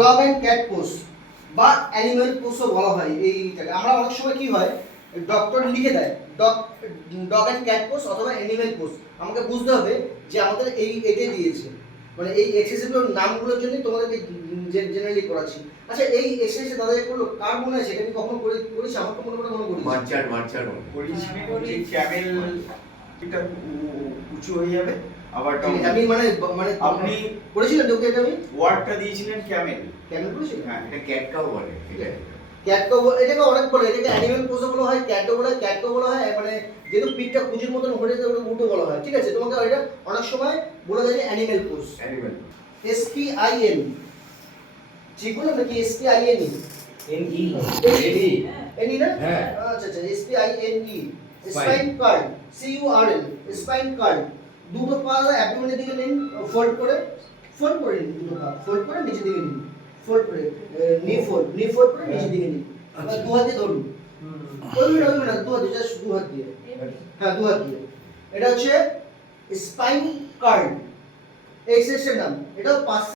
Dog and cat pose বা animal পোজও বলা হয় এইটাকে। আমরা অনেক সময় কি হয়, ডক্টর লিখে দেয় dog dog and cat pose অথবা অ্যানিম্যাল পোজ, আমাকে বুঝতে হবে যে আমাদের এটাই দিয়েছে, মানে এই এক্সারসাইজগুলোর নামগুলোর জন্যই তোমাদেরকে জেনারেলি করাচ্ছি। আচ্ছা, এই এক্সারসাইজটা দাদা করলো, কার মনে আছে? এটা আমি কখনো করেছি? আমার তো মনে করি মার্চার করেছিলেন যে ক্যামেল এটা উঁচু হয়ে যাবে, আবার আমি মানে আপনি করেছিলেন ওকে? এটা আমি ওয়ার্ডটা দিয়েছিলেন ক্যামেল। কেমন করেছিলেন? হ্যাঁ, এটা ক্যাটকাও বলে, ঠিক আছে? ক্যাটও এটাকে অনেক বলে, এটাকে অ্যানিমেল পোজও বলা হয়, ক্যাটও বলা হয়, মানে যেহেতু পিঠটা কুচির মতন হয়ে যায় ওটা উল্টো বলা হয়, ঠিক আছে? তোমাকে এটা অনেক সময় বলা যায় যে অ্যানিমেল পোজ। অ্যানিমেল SPIN, ঠিক বললাম নাকি? SPIN এনি না? হ্যাঁ। আচ্ছা আচ্ছা, SPINE, spine card, CURL, spine card. দুটো পা অ্যাবডোমেনের দিকে নিন, ফোল্ড করে নিন, দুটো পা ফোল্ড করে নিচে দিকে নিন, ফোল্ড করে নি ফোল্ড করে নিচে দিকে নিন। এবার দু হাত দিয়ে ধরুন, ওই না দু হাত দিয়ে, জাস্ট দু হাত দিয়ে, হ্যাঁ দু হাত দিয়ে। এটা হচ্ছে স্পাইন কার্ড, এক্সারসাইজের নাম। এটাও 5